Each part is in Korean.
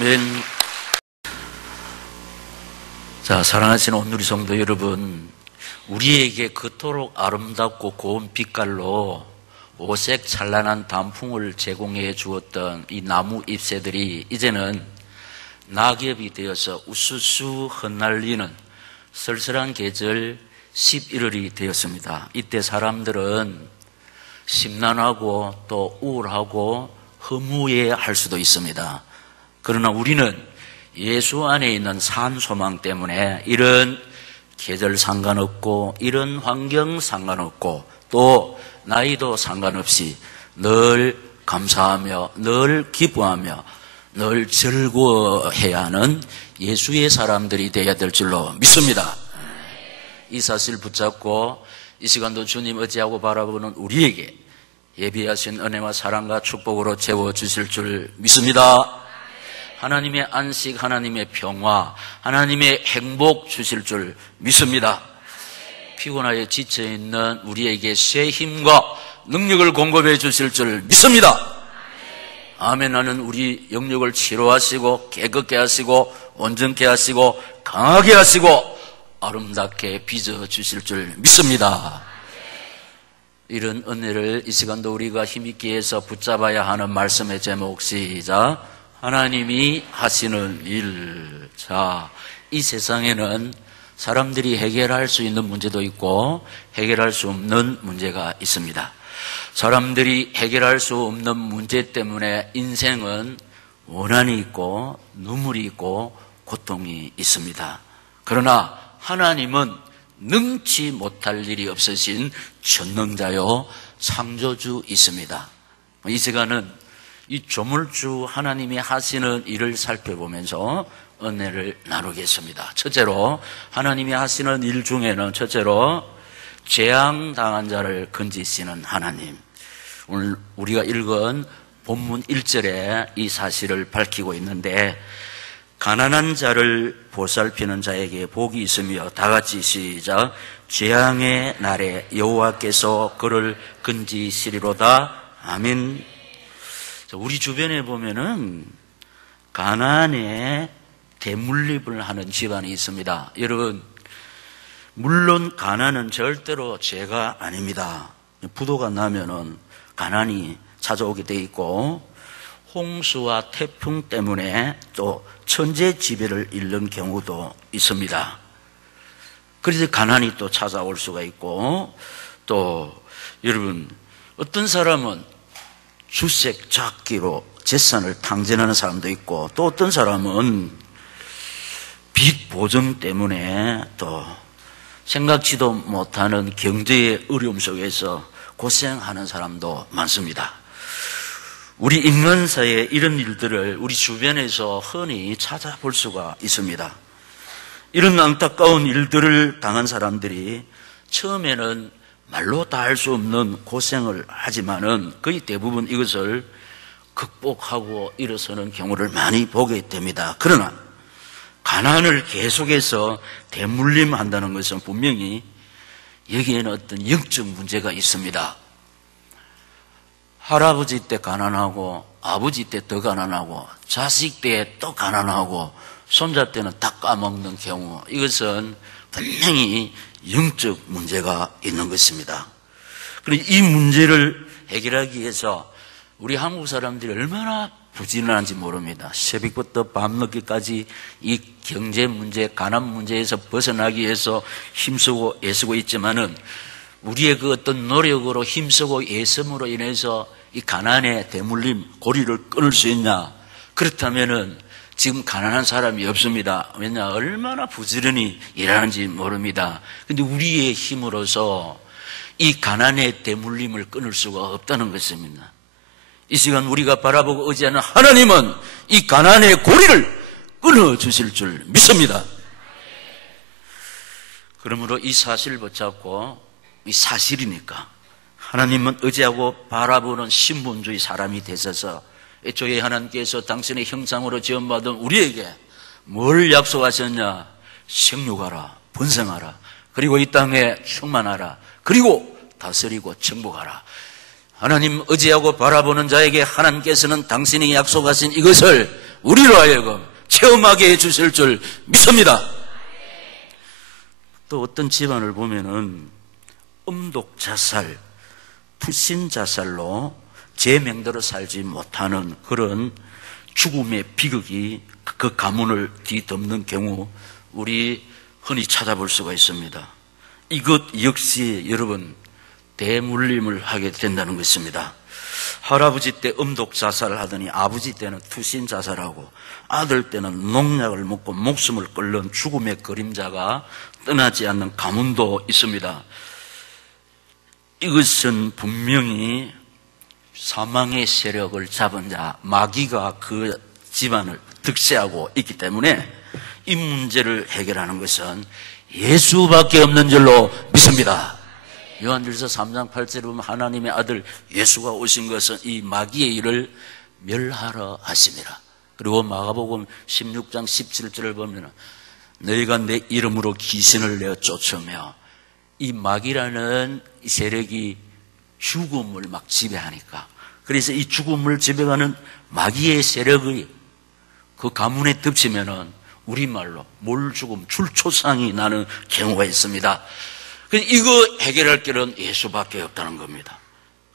아멘. 자, 사랑하시는 온누리 성도 여러분, 우리에게 그토록 아름답고 고운 빛깔로 오색 찬란한 단풍을 제공해 주었던 이 나무 잎새들이 이제는 낙엽이 되어서 우수수 흩날리는 쓸쓸한 계절 11월이 되었습니다. 이때 사람들은 심란하고 또 우울하고 허무해할 수도 있습니다. 그러나 우리는 예수 안에 있는 산 소망 때문에 이런 계절 상관없고 이런 환경 상관없고 또 나이도 상관없이 늘 감사하며 늘 기뻐하며 늘 즐거워해야 하는 예수의 사람들이 되어야 될 줄로 믿습니다. 이 사실 붙잡고 이 시간도 주님 의지하고 바라보는 우리에게 예비하신 은혜와 사랑과 축복으로 채워주실 줄 믿습니다. 하나님의 안식, 하나님의 평화, 하나님의 행복 주실 줄 믿습니다. 피곤하여 지쳐있는 우리에게 새 힘과 능력을 공급해 주실 줄 믿습니다. 아멘. 하는 우리 영역을 치료하시고 깨끗게 하시고 온전케 하시고 강하게 하시고 아름답게 빚어주실 줄 믿습니다. 이런 은혜를 이 시간도 우리가 힘있게 해서 붙잡아야 하는 말씀의 제목 시작. 하나님이 하시는 일. 자, 이 세상에는 사람들이 해결할 수 있는 문제도 있고 해결할 수 없는 문제가 있습니다. 사람들이 해결할 수 없는 문제 때문에 인생은 원한이 있고 눈물이 있고 고통이 있습니다. 그러나 하나님은 능치 못할 일이 없으신 전능자요 창조주 있습니다. 이 시간은 이 조물주 하나님이 하시는 일을 살펴보면서 은혜를 나누겠습니다. 첫째로 하나님이 하시는 일 중에는 첫째로 재앙당한 자를 건지시는 하나님. 오늘 우리가 읽은 본문 1절에 이 사실을 밝히고 있는데 가난한 자를 보살피는 자에게 복이 있으며 다같이 시작. 재앙의 날에 여호와께서 그를 건지시리로다. 아멘. 우리 주변에 보면은 가난에 대물림을 하는 집안이 있습니다. 여러분, 물론 가난은 절대로 죄가 아닙니다. 부도가 나면은 가난이 찾아오게 돼 있고 홍수와 태풍 때문에 또 천재지변을 잃는 경우도 있습니다. 그래서 가난이 또 찾아올 수가 있고 또 여러분 어떤 사람은 주색 잡기로 재산을 탕진하는 사람도 있고 또 어떤 사람은 빚 보증 때문에 또 생각지도 못하는 경제의 어려움 속에서 고생하는 사람도 많습니다. 우리 인간사에 이런 일들을 우리 주변에서 흔히 찾아볼 수가 있습니다. 이런 안타까운 일들을 당한 사람들이 처음에는 말로 다 할 수 없는 고생을 하지만은 거의 대부분 이것을 극복하고 일어서는 경우를 많이 보게 됩니다. 그러나 가난을 계속해서 대물림한다는 것은 분명히 여기에는 어떤 영적 문제가 있습니다. 할아버지 때 가난하고 아버지 때 더 가난하고 자식 때 또 가난하고 손자 때는 다 까먹는 경우, 이것은 분명히 영적 문제가 있는 것입니다. 그리고 이 문제를 해결하기 위해서 우리 한국 사람들이 얼마나 부지런한지 모릅니다. 새벽부터 밤늦게까지 이 경제 문제, 가난 문제에서 벗어나기 위해서 힘쓰고 애쓰고 있지만은 우리의 그 어떤 노력으로 힘쓰고 애씀으로 인해서 이 가난의 대물림, 고리를 끊을 수 있냐? 그렇다면은 지금 가난한 사람이 없습니다. 왜냐? 얼마나 부지런히 일하는지 모릅니다. 근데 우리의 힘으로서 이 가난의 대물림을 끊을 수가 없다는 것입니다. 이 시간 우리가 바라보고 의지하는 하나님은 이 가난의 고리를 끊어주실 줄 믿습니다. 그러므로 이 사실을 붙잡고, 이 사실이니까 하나님은 의지하고 바라보는 신분주의 사람이 되셔서 애초에 하나님께서 당신의 형상으로 지음받은 우리에게 뭘 약속하셨냐? 생육하라, 번성하라, 그리고 이 땅에 충만하라, 그리고 다스리고 정복하라. 하나님 의지하고 바라보는 자에게 하나님께서는 당신이 약속하신 이것을 우리로 하여금 체험하게 해주실 줄 믿습니다. 또 어떤 집안을 보면은 음독자살, 투신자살로 제 명대로 살지 못하는 그런 죽음의 비극이 그 가문을 뒤덮는 경우 우리 흔히 찾아볼 수가 있습니다. 이것 역시 여러분 대물림을 하게 된다는 것입니다. 할아버지 때 음독자살을 하더니 아버지 때는 투신자살하고 아들 때는 농약을 먹고 목숨을 끊는 죽음의 그림자가 떠나지 않는 가문도 있습니다. 이것은 분명히 사망의 세력을 잡은 자, 마귀가 그 집안을 득세하고 있기 때문에 이 문제를 해결하는 것은 예수밖에 없는 줄로 믿습니다. 요한일서 3장 8절에 보면 하나님의 아들 예수가 오신 것은 이 마귀의 일을 멸하러 하심이라. 그리고 마가복음 16장 17절을 보면 너희가 내 이름으로 귀신을 내어 쫓으며, 이 마귀라는 이 세력이 죽음을 막 지배하니까, 그래서 이 죽음을 지배하는 마귀의 세력이 그 가문에 덮치면은 우리말로 몰죽음, 출초상이 나는 경우가 있습니다. 이거 해결할 길은 예수밖에 없다는 겁니다.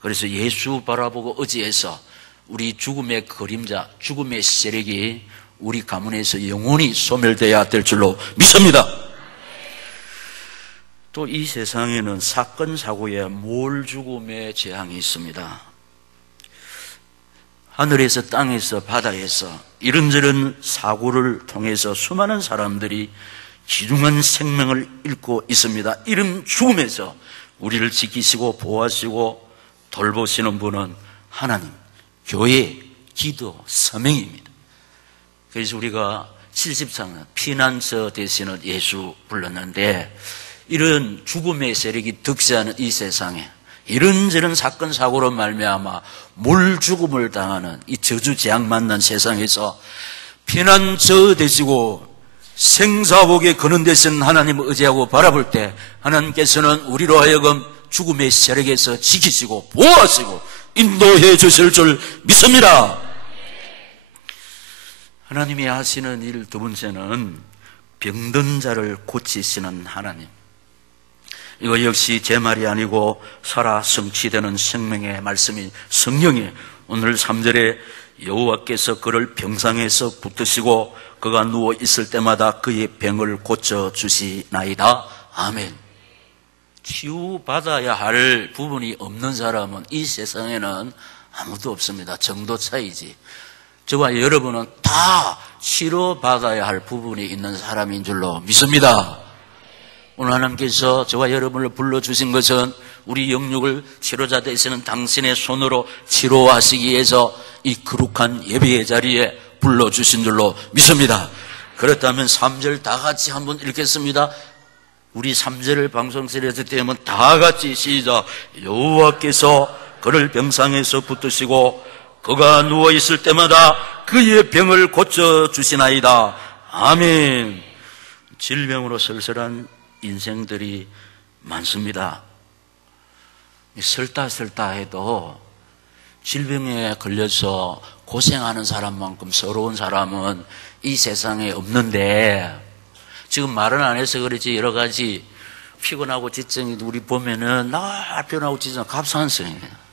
그래서 예수 바라보고 의지해서 우리 죽음의 그림자, 죽음의 세력이 우리 가문에서 영원히 소멸되어야 될 줄로 믿습니다. 또 이 세상에는 사건 사고에 몰죽음의 재앙이 있습니다. 하늘에서 땅에서 바다에서 이런저런 사고를 통해서 수많은 사람들이 귀중한 생명을 잃고 있습니다. 이런 죽음에서 우리를 지키시고 보호하시고 돌보시는 분은 하나님, 교회, 기도, 서명입니다. 그래서 우리가 73년 피난처 되시는 예수 불렀는데, 이런 죽음의 세력이 득세하는 이 세상에 이런저런 사건 사고로 말미암아 몰죽음을 당하는 이 저주 재앙 만난 세상에서 피난처 되시고 생사복에 거는 데서는 하나님을 의지하고 바라볼 때 하나님께서는 우리로 하여금 죽음의 세력에서 지키시고 보호하시고 인도해 주실 줄 믿습니다. 하나님이 하시는 일 두 번째는 병든 자를 고치시는 하나님. 이거 역시 제 말이 아니고 살아 성취되는 생명의 말씀인 성령이 오늘 3절에 여호와께서 그를 병상에서 붙드시고 그가 누워 있을 때마다 그의 병을 고쳐주시나이다. 아멘. 치유받아야 할 부분이 없는 사람은 이 세상에는 아무도 없습니다. 정도 차이지. 저와 여러분은 다 치료받아야 할 부분이 있는 사람인 줄로 믿습니다. 오늘 하나님께서 저와 여러분을 불러주신 것은 우리 영육을 치료자 되시는 당신의 손으로 치료하시기 위해서 이 거룩한 예배의 자리에 불러주신 줄로 믿습니다. 그렇다면 3절 다 같이 한번 읽겠습니다. 우리 3절을 방송실에서 되면 다 같이 시작. 여호와께서 그를 병상에서 붙드시고 그가 누워있을 때마다 그의 병을 고쳐주시나이다. 아멘. 질병으로 설설한 인생들이 많습니다. 설다 해도 질병에 걸려서 고생하는 사람만큼 서러운 사람은 이 세상에 없는데, 지금 말은 안 해서 그렇지 여러 가지 피곤하고 지증이 우리 보면은 나 피곤하고 지증 갑상선이에요.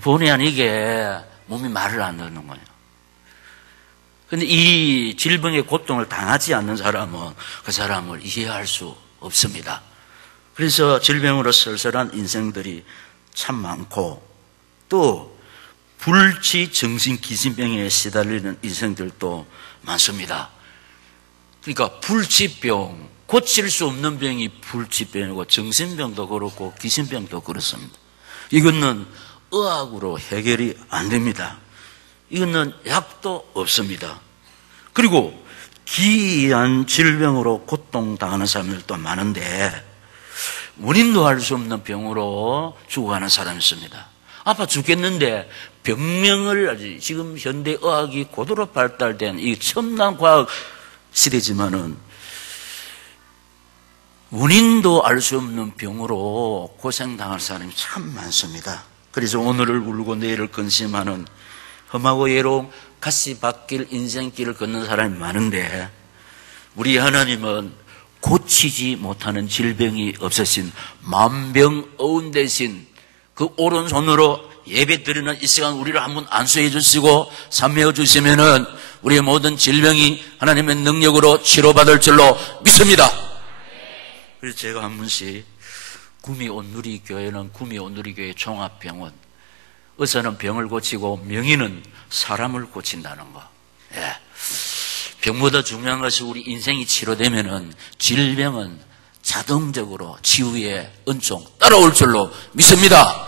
본의 아니게 몸이 말을 안 듣는 거예요. 근데 이 질병의 고통을 당하지 않는 사람은 그 사람을 이해할 수 없습니다. 그래서 질병으로 설설한 인생들이 참 많고, 또 불치 정신 기진병에 시달리는 인생들도 많습니다. 그러니까 불치병, 고칠 수 없는 병이 불치병이고 정신병도 그렇고 기신병도 그렇습니다. 이거는 의학으로 해결이 안 됩니다. 이거는 약도 없습니다. 그리고 기이한 질병으로 고통당하는 사람들도 많은데 원인도 알 수 없는 병으로 죽어가는 사람이 있습니다. 아파 죽겠는데 병명을, 지금 현대의학이 고도로 발달된 이 첨단 과학 시대지만은 원인도 알 수 없는 병으로 고생당할 사람이 참 많습니다. 그래서 오늘을 울고 내일을 근심하는 험하고 외로운 가시밭길 인생길을 걷는 사람이 많은데, 우리 하나님은 고치지 못하는 질병이 없으신 만병어운 대신 그 오른손으로 예배 드리는 이 시간 우리를 한번 안수해 주시고 삼매어 주시면은 우리의 모든 질병이 하나님의 능력으로 치료받을 줄로 믿습니다. 그래서 제가 한 번씩 구미온누리교회는 구미온누리교회 종합병원, 의사는 병을 고치고 명의는 사람을 고친다는 거. 예. 병보다 중요한 것이 우리 인생이 치료되면은 질병은 자동적으로 치유의 은총 따라올 줄로 믿습니다.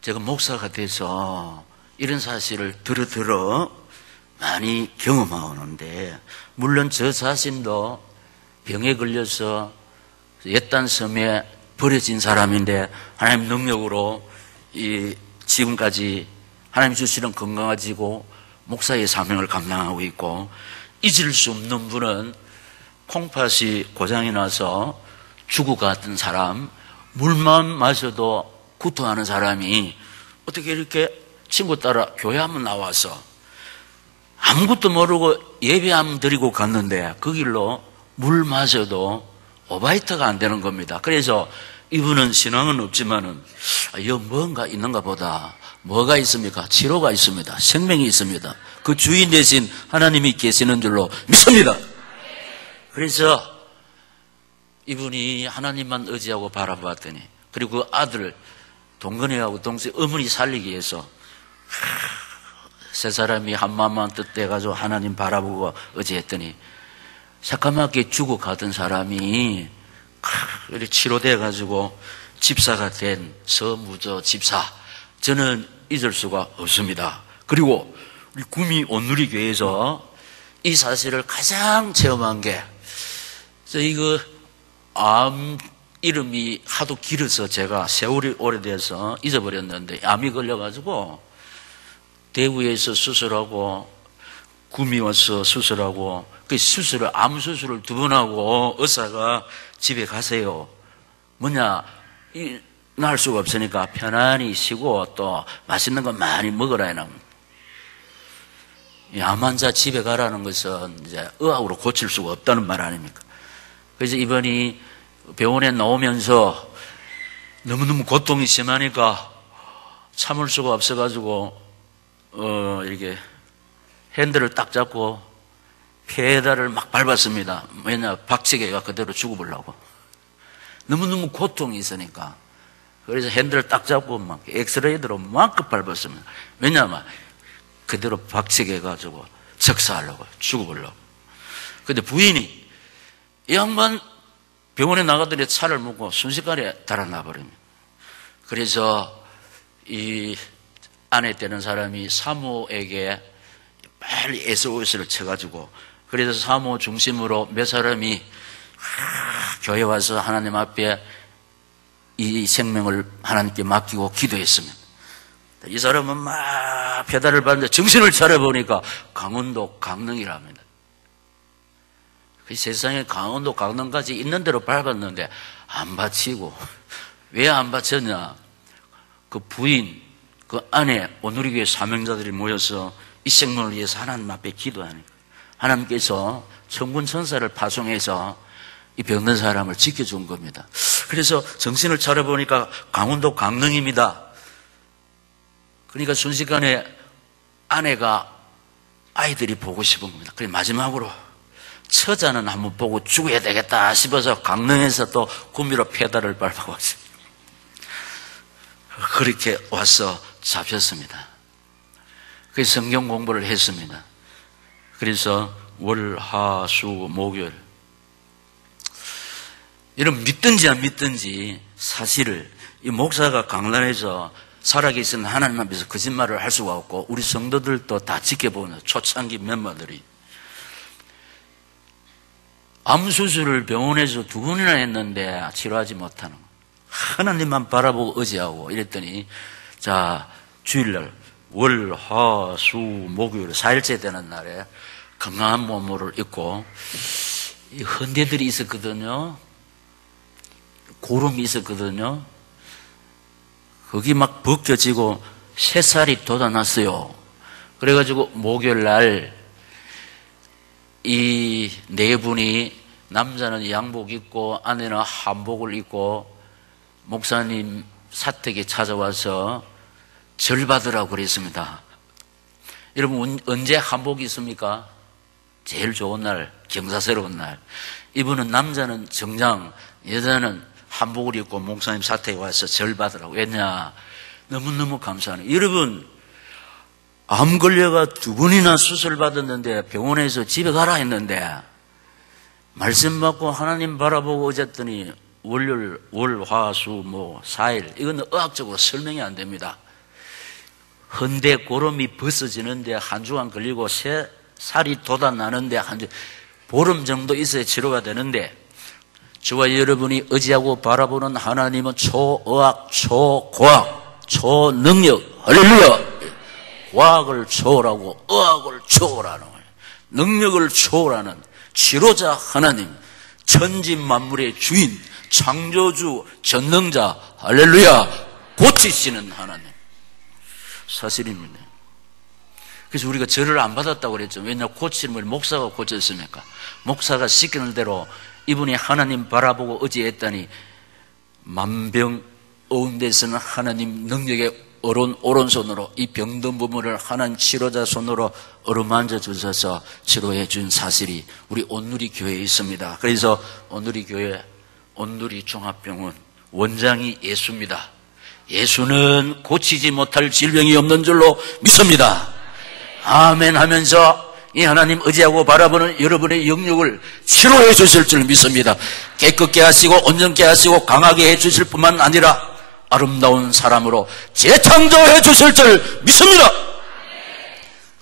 제가 목사가 돼서 이런 사실을 들어 많이 경험하는데, 물론 저 자신도 병에 걸려서 옛단 섬에 버려진 사람인데 하나님 능력으로 지금까지 하나님 주시는 건강해지고 목사의 사명을 감당하고 있고, 잊을 수 없는 분은 콩팥이 고장이 나서 죽어갔던 사람, 물만 마셔도 구토하는 사람이 어떻게 이렇게 친구 따라 교회 한번 나와서 아무것도 모르고 예배 한번 드리고 갔는데 그 길로 물 마셔도 오바이트가 안 되는 겁니다. 그래서 이분은 신앙은 없지만은 여기 뭔가 있는가 보다. 뭐가 있습니까? 치료가 있습니다. 생명이 있습니다. 그 주인 대신 하나님이 계시는 줄로 믿습니다. 그래서 이분이 하나님만 의지하고 바라봤더니, 그리고 그 아들 동건이하고 동생 어머니 살리기 위해서 세 사람이 한마음만 뜻돼가지고 하나님 바라보고 의지했더니 새까맣게 죽어가던 사람이 이렇게 치료돼가지고 집사가 된 서무저 집사, 저는 잊을 수가 없습니다. 그리고 우리 구미 온누리교회에서 이 사실을 가장 체험한 게, 이거 암 이름이 하도 길어서 제가 세월이 오래돼서 잊어버렸는데, 암이 걸려가지고 대구에서 수술하고 구미 와서 수술하고, 그 수술을 암 수술을 2번 하고 의사가 집에 가세요. 뭐냐, 날 수가 없으니까 편안히 쉬고 또 맛있는 거 많이 먹으라 해놔. 암 환자 집에 가라는 것은 이제 의학으로 고칠 수가 없다는 말 아닙니까? 그래서 이번이 병원에 나오면서 너무너무 고통이 심하니까 참을 수가 없어가지고 이렇게 핸들을 딱 잡고 페달을 막 밟았습니다. 왜냐, 박치기가 그대로 죽어보려고. 너무너무 고통이 있으니까. 그래서 핸들을 딱 잡고 막 엑스레이드로 막 밟았습니다. 왜냐하면 그대로 박치기 해가지고 적사하려고, 죽어보려고. 근데 부인이 이 양반 병원에 나가더니 차를 먹고 순식간에 달아나버립니다. 그래서 이 아내 되는 사람이 사모에게 빨리 SOS를 쳐가지고, 그래서 사모 중심으로 몇 사람이 교회 와서 하나님 앞에 이 생명을 하나님께 맡기고 기도했습니다. 이 사람은 막 페달을 밟는데 정신을 차려보니까 강원도 강릉이랍니다. 그 세상에 강원도 강릉까지 있는 대로 밟았는데 안 받치고, 왜 안 받쳤냐? 그 부인, 그 아내, 온누리교회 사명자들이 모여서 이 생명을 위해서 하나님 앞에 기도하니까 하나님께서 천군 천사를 파송해서 이 병든 사람을 지켜준 겁니다. 그래서 정신을 차려보니까 강원도 강릉입니다. 그러니까 순식간에 아내가 아이들이 보고 싶은 겁니다. 그래서 마지막으로 처자는 한번 보고 죽어야 되겠다 싶어서 강릉에서 또 구미로 페달을 밟아왔어요. 그렇게 와서 잡혔습니다. 그래서 성경 공부를 했습니다. 그래서 월, 화, 수, 목요일, 여러분 믿든지 안 믿든지 사실을, 이 목사가 강단에서 살아계신 하나님 앞에서 거짓말을 할 수가 없고, 우리 성도들도 다 지켜보는 초창기 멤버들이 암수술을 병원에서 2번이나 했는데 치료하지 못하는 거. 하나님만 바라보고 의지하고 이랬더니, 자, 주일날 월, 화, 수, 목요일 4일째 되는 날에 건강한 몸을 입고 이 헌대들이 있었거든요. 고름이 있었거든요. 거기 막 벗겨지고 새살이 돋아났어요. 그래가지고 목요일 날 이 네 분이 남자는 양복 입고 아내는 한복을 입고 목사님 사택에 찾아와서 절 받으라고 그랬습니다. 여러분 언제 한복이 있습니까? 제일 좋은 날, 경사스러운 날. 이분은 남자는 정장, 여자는 한복을 입고 목사님 사택에 와서 절 받으라고. 왜냐? 너무너무 감사하네. 여러분 암 걸려가 2번이나 수술 받았는데 병원에서 집에 가라 했는데 말씀 받고 하나님 바라보고 어쨌더니 월요일, 월, 화, 수, 뭐 4일 이건 의학적으로 설명이 안 됩니다. 헌데 고름이 벗어지는데 한 주간 걸리고 새 살이 돋아나는데 한 주, 보름 정도 있어야 치료가 되는데 저와 여러분이 의지하고 바라보는 하나님은 초의학, 초고학, 초능력, 할렐루야! 과학을 초월하고 의학을 초월하는 거예요. 능력을 초월하는 치료자 하나님, 천지만물의 주인, 창조주, 전능자, 할렐루야, 고치시는 하나님. 사실입니다. 그래서 우리가 절을 안 받았다고 그랬죠. 왜냐하면 고치는 걸 목사가 고쳤습니까? 목사가 시키는 대로 이분이 하나님 바라보고 의지했다니 만병어운데서는 하나님 능력의 오른손으로 이 병든 부분을 하나님 치료자 손으로 어루만져 주셔서 치료해 준 사실이 우리 온누리 교회에 있습니다. 그래서 온누리 교회, 온누리 종합병원 원장이 예수입니다. 예수는 고치지 못할 질병이 없는 줄로 믿습니다. 아멘 하면서 이 하나님 의지하고 바라보는 여러분의 영역을 치료해 주실 줄 믿습니다. 깨끗게 하시고 온전케 하시고 강하게 해 주실 뿐만 아니라 아름다운 사람으로 재창조해 주실 줄 믿습니다.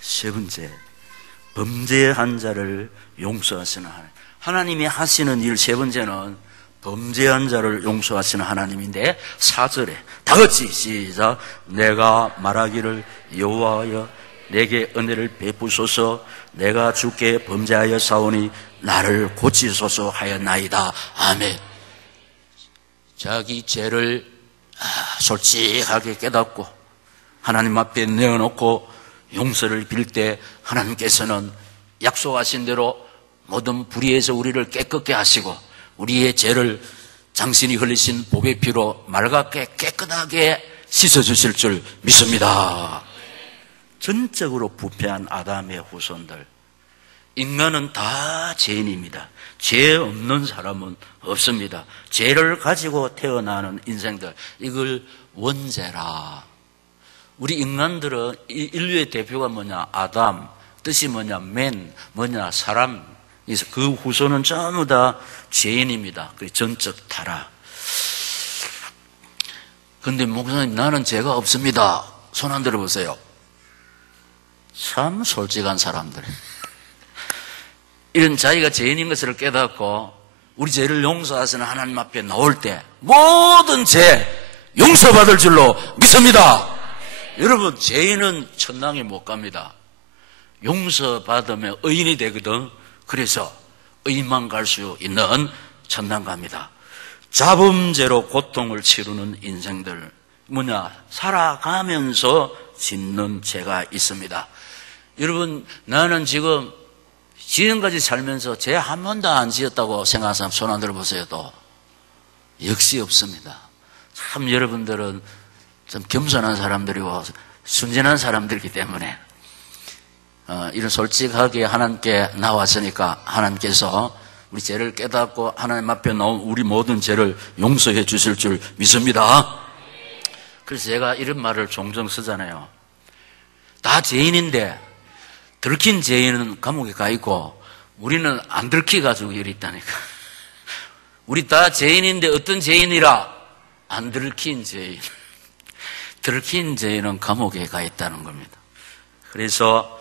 세 번째, 범죄한 자를 용서하시는 하나님. 하나님이 하시는 일 세 번째는 범죄한 자를 용서하시는 하나님인데 4절에 다 같이 시작. 내가 말하기를 여호와여 내게 은혜를 베푸소서. 내가 주께 범죄하여 사오니 나를 고치소서 하였나이다. 아멘. 자기 죄를 솔직하게 깨닫고 하나님 앞에 내어놓고 용서를 빌 때 하나님께서는 약속하신 대로 모든 불의에서 우리를 깨끗게 하시고 우리의 죄를 당신이 흘리신 복의 피로 맑게 깨끗하게 씻어주실 줄 믿습니다. 전적으로 부패한 아담의 후손들, 인간은 다 죄인입니다. 죄 없는 사람은 없습니다. 죄를 가지고 태어나는 인생들, 이걸 원죄라. 우리 인간들은 인류의 대표가 뭐냐? 아담, 뜻이 뭐냐? 맨, 뭐냐? 사람. 그 후손은 전부 다 죄인입니다. 그 전적 타락. 그런데 목사님 나는 죄가 없습니다. 손 안 들어보세요. 참 솔직한 사람들. 이런 자기가 죄인인 것을 깨닫고 우리 죄를 용서하시는 하나님 앞에 나올 때 모든 죄 용서받을 줄로 믿습니다. 여러분 죄인은 천당에 못 갑니다. 용서받으면 의인이 되거든. 그래서 의인만 갈 수 있는 천당 갑니다. 자범죄로 고통을 치르는 인생들 뭐냐? 살아가면서 짓는 죄가 있습니다. 여러분 나는 지금 지금까지 살면서 죄 한 번도 안 지었다고 생각하는 사람 손 안 들어보세요. 또 역시 없습니다. 참 여러분들은 좀 겸손한 사람들이고 순진한 사람들이기 때문에 이런 솔직하게 하나님께 나왔으니까 하나님께서 우리 죄를 깨닫고 하나님 앞에 나온 우리 모든 죄를 용서해 주실 줄 믿습니다. 그래서 제가 이런 말을 종종 쓰잖아요. 다 죄인인데 들킨 죄인은 감옥에 가 있고 우리는 안 들켜가지고 여기 있다니까. 우리 다 죄인인데 어떤 죄인이라? 안 들킨 죄인. 들킨 죄인은 감옥에 가 있다는 겁니다. 그래서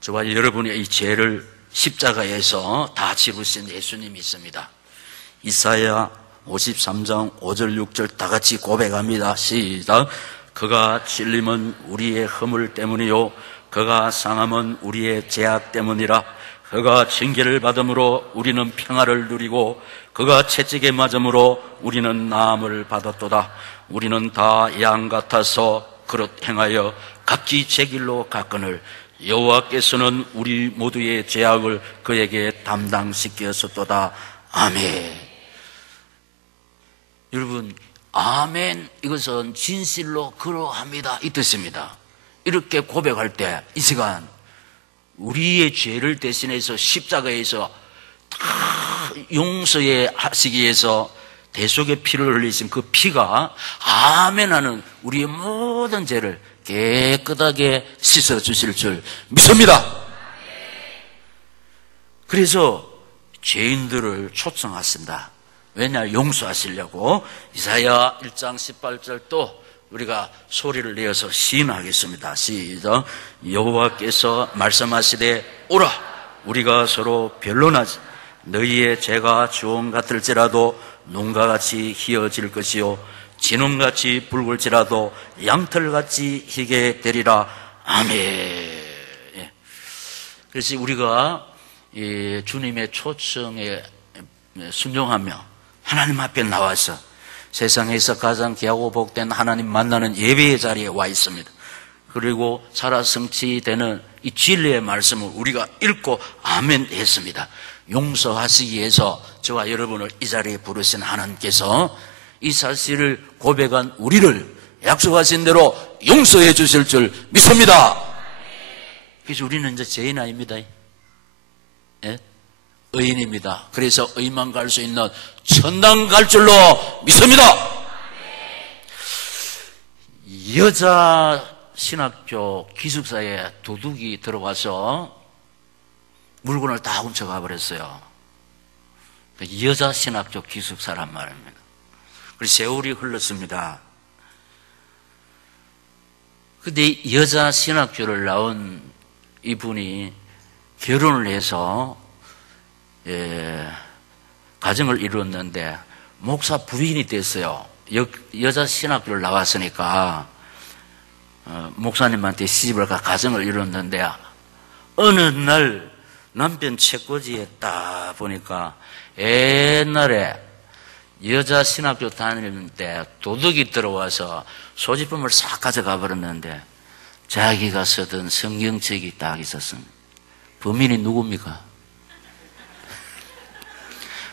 저와 여러분의 이 죄를 십자가에서 다 지르신 예수님이 있습니다. 이사야 53장 5절 6절 다 같이 고백합니다. 시작. 그가 찔림은 우리의 허물 때문이요 그가 상함은 우리의 죄악 때문이라. 그가 징계를 받음으로 우리는 평화를 누리고 그가 채찍에 맞음으로 우리는 나음을 받았도다. 우리는 다 양 같아서 그릇 행하여 각기 제 길로 갔거늘 여호와께서는 우리 모두의 죄악을 그에게 담당시켰었도다. 아멘. 여러분, 아멘, 이것은 진실로 그러합니다 이 뜻입니다. 이렇게 고백할 때 이 시간 우리의 죄를 대신해서 십자가에서 다 용서해 하시기 위해서 대속의 피를 흘리신 그 피가 아멘하는 우리의 모든 죄를 깨끗하게 씻어주실 줄 믿습니다. 그래서 죄인들을 초청하신다. 왜냐? 용서하시려고. 이사야 1장 18절도 우리가 소리를 내어서 시인하겠습니다. 시작. 여호와께서 말씀하시되 오라 우리가 서로 변론하지. 너희의 죄가 주홍 같을지라도 농가같이 희어질 것이요 진홍같이 붉을지라도 양털같이 희게 되리라. 아멘. 그래서 우리가 주님의 초청에 순종하며 하나님 앞에 나와서 세상에서 가장 귀하고 복된 하나님 만나는 예배의 자리에 와 있습니다. 그리고 살아 성취되는 이 진리의 말씀을 우리가 읽고 아멘 했습니다. 용서하시기 위해서 저와 여러분을 이 자리에 부르신 하나님께서 이 사실을 고백한 우리를 약속하신 대로 용서해 주실 줄 믿습니다. 그래서 우리는 이제 죄인 아닙니다. 예? 의인입니다. 그래서 의만 갈 수 있는 천당 갈 줄로 믿습니다. 여자 신학교 기숙사에 도둑이 들어와서 물건을 다 훔쳐가 버렸어요. 여자 신학교 기숙사란 말입니다. 그래서 세월이 흘렀습니다. 근데 여자 신학교를 나온 이분이 결혼을 해서 가정을 이루었는데 목사 부인이 됐어요. 여자 신학교를 나왔으니까 목사님한테 시집을 가 가정을 이루었는데 어느 날 남편 책꽂이에 딱 보니까 옛날에 여자 신학교 다닐 때 도둑이 들어와서 소지품을 싹 가져가 버렸는데 자기가 쓰던 성경책이 딱 있었습니다. 범인이 누굽니까?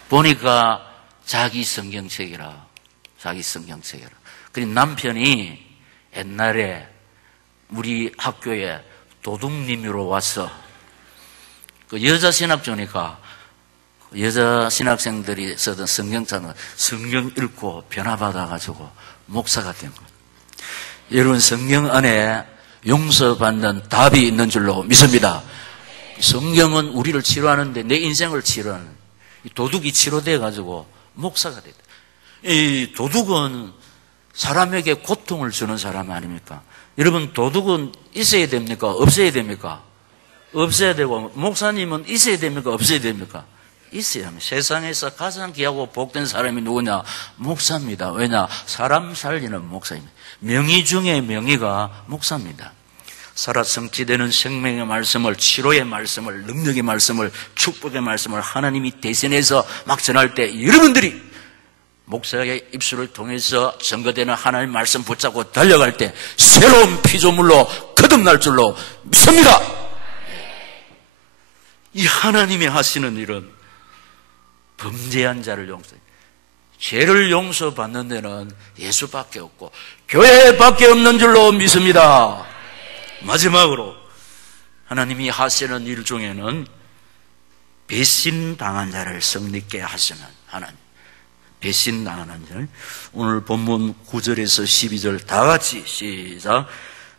보니까 자기 성경책이라. 그리고 남편이 옛날에 우리 학교에 도둑님으로 와서 그 여자 신학교니까 여자 신학생들이 쓰던 성경책은 성경 읽고 변화받아가지고 목사가 된 거예요. 여러분, 성경 안에 용서받는 답이 있는 줄로 믿습니다. 성경은 우리를 치료하는데 내 인생을 치료하는 도둑이 치료돼가지고 목사가 됐다. 이 도둑은 사람에게 고통을 주는 사람 아닙니까? 여러분, 도둑은 있어야 됩니까? 없어야 됩니까? 없어야 되고, 목사님은 있어야 됩니까? 없어야 됩니까? 있어야 합니다. 세상에서 가장 귀하고 복된 사람이 누구냐? 목사입니다. 왜냐? 사람 살리는 목사입니다. 명의 중에 명의가 목사입니다. 살아 성취되는 생명의 말씀을, 치료의 말씀을, 능력의 말씀을, 축복의 말씀을 하나님이 대신해서 막 전할 때 여러분들이 목사의 입술을 통해서 증거되는 하나님 말씀 붙잡고 달려갈 때 새로운 피조물로 거듭날 줄로 믿습니다. 이 하나님이 하시는 일은 범죄한 자를 용서해요. 죄를 용서받는 데는 예수밖에 없고 교회밖에 없는 줄로 믿습니다. 마지막으로 하나님이 하시는 일 중에는 배신당한 자를 성립케 하시는 하나님. 배신당하는 자. 오늘 본문 9절에서 12절 다 같이 시작.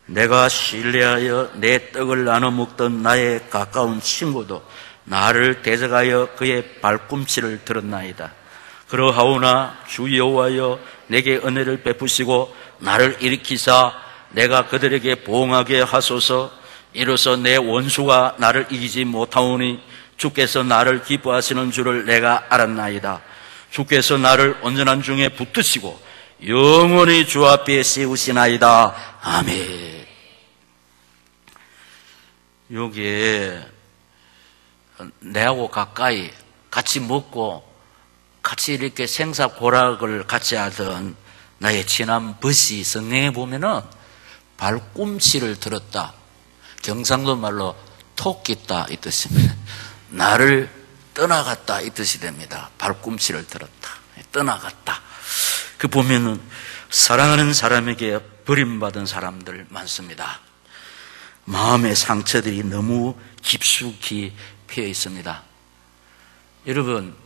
내가 신뢰하여 내 떡을 나눠 먹던 나의 가까운 친구도 나를 대적하여 그의 발꿈치를 들었나이다. 그러하오나 주 여호와여 내게 은혜를 베푸시고 나를 일으키사 내가 그들에게 보응하게 하소서. 이로써 내 원수가 나를 이기지 못하오니 주께서 나를 기뻐하시는 줄을 내가 알았나이다. 주께서 나를 온전한 중에 붙드시고 영원히 주 앞에 세우시나이다. 아멘. 여기에 내하고 가까이 같이 먹고 같이 이렇게 생사고락을 같이 하던 나의 친한 벗이 성경에 보면은 발꿈치를 들었다. 경상도 말로 톡 깃다 이 뜻입니다. 나를 떠나갔다 이 뜻이 됩니다. 발꿈치를 들었다. 떠나갔다. 그 보면은 사랑하는 사람에게 버림받은 사람들 많습니다. 마음의 상처들이 너무 깊숙이 피어 있습니다. 여러분,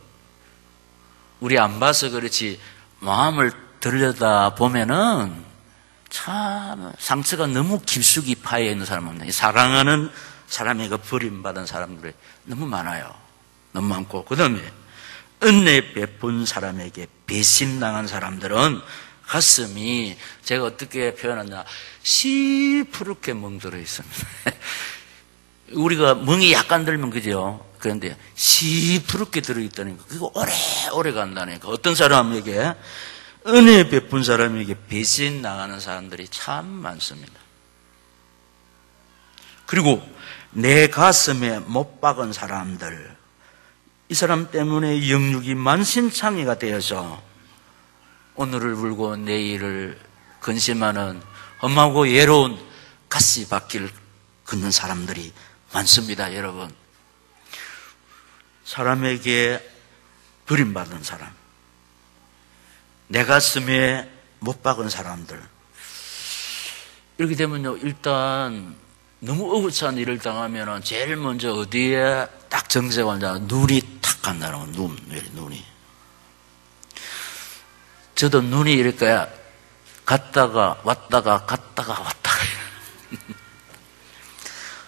우리 안 봐서 그렇지 마음을 들여다 보면은 참 상처가 너무 깊숙이 파여 있는 사람입니다. 사랑하는 사람에게 버림받은 사람들이 너무 많아요. 너무 많고, 그 다음에 은혜 베푼 사람에게 배신당한 사람들은 가슴이 제가 어떻게 표현하냐, 시퍼렇게 멍들어 있습니다. 우리가 멍이 약간 들면 그죠? 그런데 시퍼렇게 들어있다니까. 그거 오래 간다니까. 어떤 사람에게, 은혜 베푼 사람에게 배신당하는 사람들이 참 많습니다. 그리고 내 가슴에 못 박은 사람들, 이 사람 때문에 영육이 만신창이가 되어서 오늘을 울고 내일을 근심하는 험하고 예로운 가시밭길 걷는 사람들이 많습니다. 여러분, 사람에게 버림받은 사람, 내 가슴에 못 박은 사람들, 이렇게 되면요, 일단 너무 억울한 일을 당하면 제일 먼저 어디에 딱 정세가 앉아 눈이 탁 간다는 거. 눈이. 저도 눈이 이럴까요? 갔다가 왔다가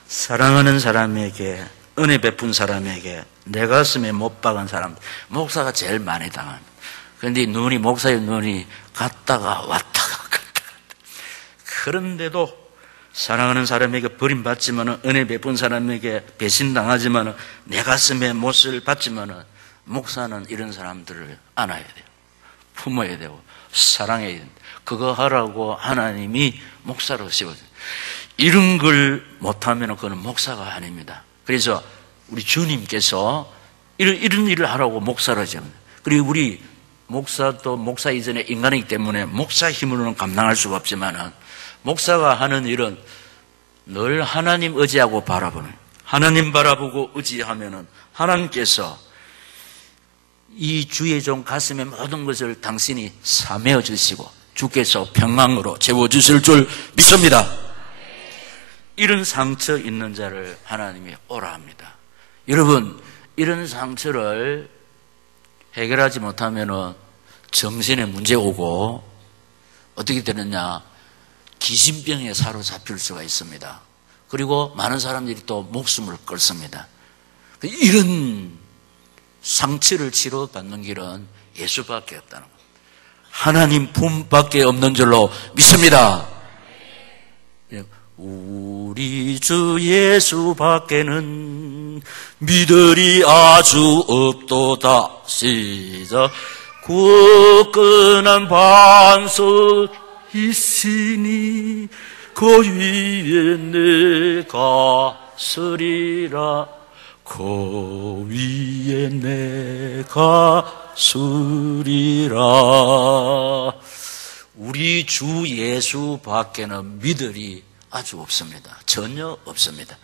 사랑하는 사람에게, 은혜 베푼 사람에게 내 가슴에 못 박은 사람, 목사가 제일 많이 당합니다. 그런데 목사의 눈이 갔다가 왔다가. 그런데도 사랑하는 사람에게 버림받지만, 은혜 베푼 사람에게 배신당하지만, 내 가슴에 못을 받지만, 목사는 이런 사람들을 안아야 돼요. 품어야 되고 사랑해야 된다. 그거 하라고 하나님이 목사로 세워줘요. 이런 걸 못하면 그거는 목사가 아닙니다. 그래서 우리 주님께서 이런 일을 하라고 목사를 하잖아요. 그리고 우리 목사도 목사 이전에 인간이기 때문에 목사 힘으로는 감당할 수가 없지만, 목사가 하는 일은 늘 하나님 의지하고 바라보는, 하나님 바라보고 의지하면은 하나님께서 이 주의 종 가슴의 모든 것을 당신이 사매어 주시고 주께서 평강으로 채워주실 줄 믿습니다. 이런 상처 있는 자를 하나님이 오라 합니다. 여러분, 이런 상처를 해결하지 못하면 정신에 문제 오고 어떻게 되느냐, 기신병에 사로잡힐 수가 있습니다. 그리고 많은 사람들이 또 목숨을 끊습니다. 이런 상처를 치료받는 길은 예수밖에 없다는 것, 하나님 품밖에 없는 줄로 믿습니다. 우리 주 예수밖에는 믿으리 아주 없도다. 시작. 굳건한 반석 있으니 그 위에 내가 서리라. 그 위에 내가 서리라. 우리 주 예수 밖에는 믿으리 아주 없습니다. 전혀 없습니다.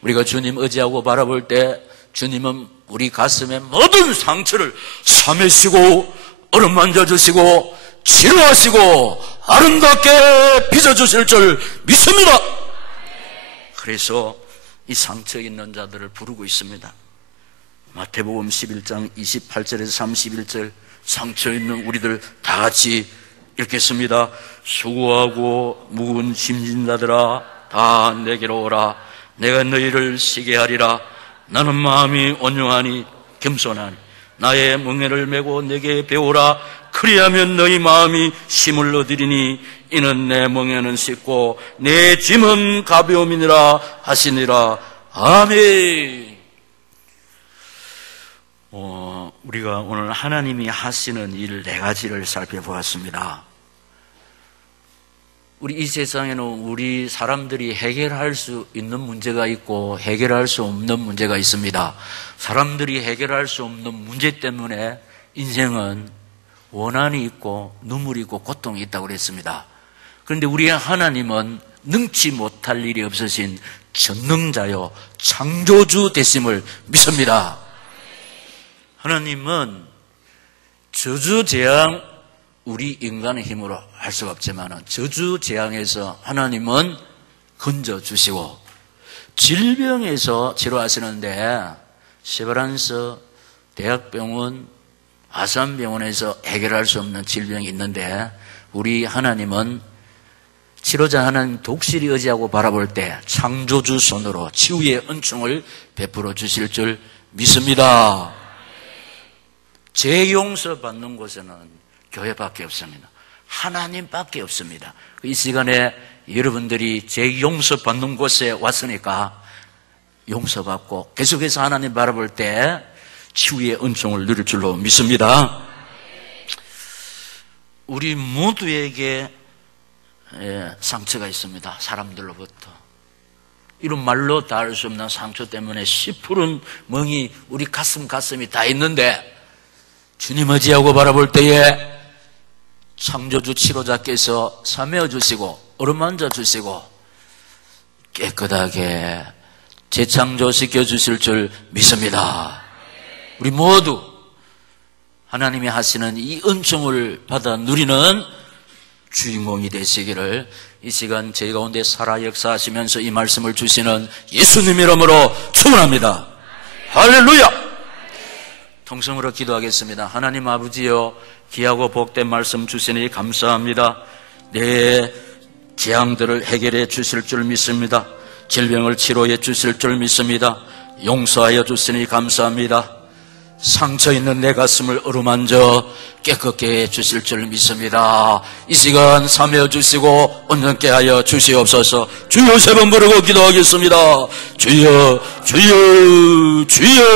우리가 주님 의지하고 바라볼 때 주님은 우리 가슴의 모든 상처를 사매시고 어루만져 주시고 치료하시고 아름답게 빚어주실 줄 믿습니다. 그래서 이 상처 있는 자들을 부르고 있습니다. 마태복음 11장 28절에서 31절, 상처 있는 우리들 다 같이 읽겠습니다. 수고하고 무거운 짐진 자들아 다 내게로 오라. 내가 너희를 쉬게 하리라. 나는 마음이 온유하니 겸손하니 나의 멍에를 메고 내게 배우라. 그리하면 너희 마음이 힘을 얻으리니 이는 내 멍에는 쉽고 내 짐은 가벼움이니라 하시니라. 아멘. 우리가 오늘 하나님이 하시는 일 4가지를 살펴보았습니다. 우리 이 세상에는 우리 사람들이 해결할 수 있는 문제가 있고 해결할 수 없는 문제가 있습니다. 사람들이 해결할 수 없는 문제 때문에 인생은 원한이 있고 눈물이 있고 고통이 있다고 그랬습니다. 그런데 우리 하나님은 능치 못할 일이 없으신 전능자요 창조주 되심을 믿습니다. 하나님은 저주재앙, 우리 인간의 힘으로 할 수가 없지만 저주재앙에서 하나님은 건져주시고, 질병에서 치료하시는데 세브란스 대학병원, 아산병원에서 해결할 수 없는 질병이 있는데 우리 하나님은 치료자 하나님 독실히 의지하고 바라볼 때 창조주 손으로 치유의 은총을 베풀어 주실 줄 믿습니다. 죄 용서 받는 곳에는 교회밖에 없습니다. 하나님밖에 없습니다. 이 시간에 여러분들이 죄 용서 받는 곳에 왔으니까 용서받고 계속해서 하나님 바라볼 때 치유의 은총을 누릴 줄로 믿습니다. 우리 모두에게 상처가 있습니다. 사람들로부터. 이런 말로 다 할 수 없는 상처 때문에 시푸른 멍이 우리 가슴이 다 있는데 주님 의지하고 바라볼 때에 창조주 치료자께서 사매어 주시고 어루만져 주시고 깨끗하게 재창조시켜 주실 줄 믿습니다. 우리 모두 하나님이 하시는 이 은총을 받아 누리는 주인공이 되시기를 이 시간 저희 가운데 살아 역사하시면서 이 말씀을 주시는 예수님 이름으로 축원합니다. 할렐루야! 통성으로 기도하겠습니다. 하나님 아버지여, 귀하고 복된 말씀 주시니 감사합니다. 내 재앙들을 해결해 주실 줄 믿습니다. 질병을 치료해 주실 줄 믿습니다. 용서하여 주시니 감사합니다. 상처 있는 내 가슴을 어루만져 깨끗게 해 주실 줄 믿습니다. 이 시간 사매어 주시고 온전케 하여 주시옵소서. 주여 세 번 부르고 기도하겠습니다. 주여, 주여, 주여.